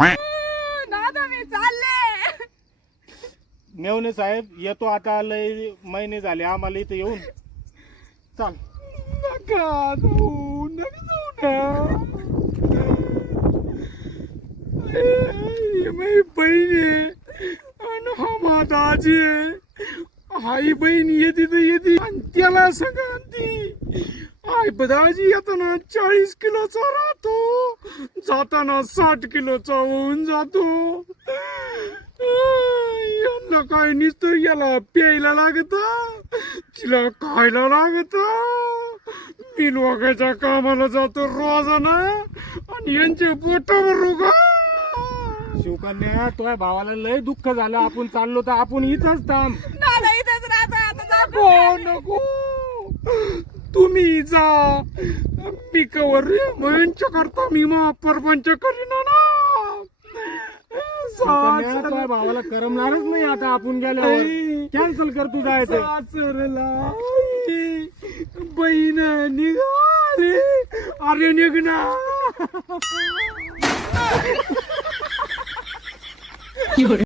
दादा मी चालले. मेवणे साहेब येतो आता लय महिने झाले आम्हाला इथं येऊन. चाल. नका जाऊ नका ही माझी बहीण आहे. आणि हा माझा आजी आहे. हाई बहीण येते तर येते. आणि त्याला आणती आई बदाजी येताना चाळीस किलोचा राहतो. जाताना साठ किलोचा होऊन जातो. यांना काय नुसतं याला प्यायला लागत? तिला खायला लागत? मी लोकांच्या कामाला जातो रोजाना. आणि यांचे पोट भरू का शिवकन्या तुझ्या भावाला लय दुःख झालं. आपण चाललो तर आपण इथंच थांब. दादा इथेच राहता आता नको नको. तुम्ही जा. मी कवर यांच्या करता मी मा परपंच करीन ना. तुझ्या भावाला करमणारच नाही आता आपण गेल्यावर. कॅन्सल कर तू. जायचं सासरला बहीण निघाली. अरे निघणार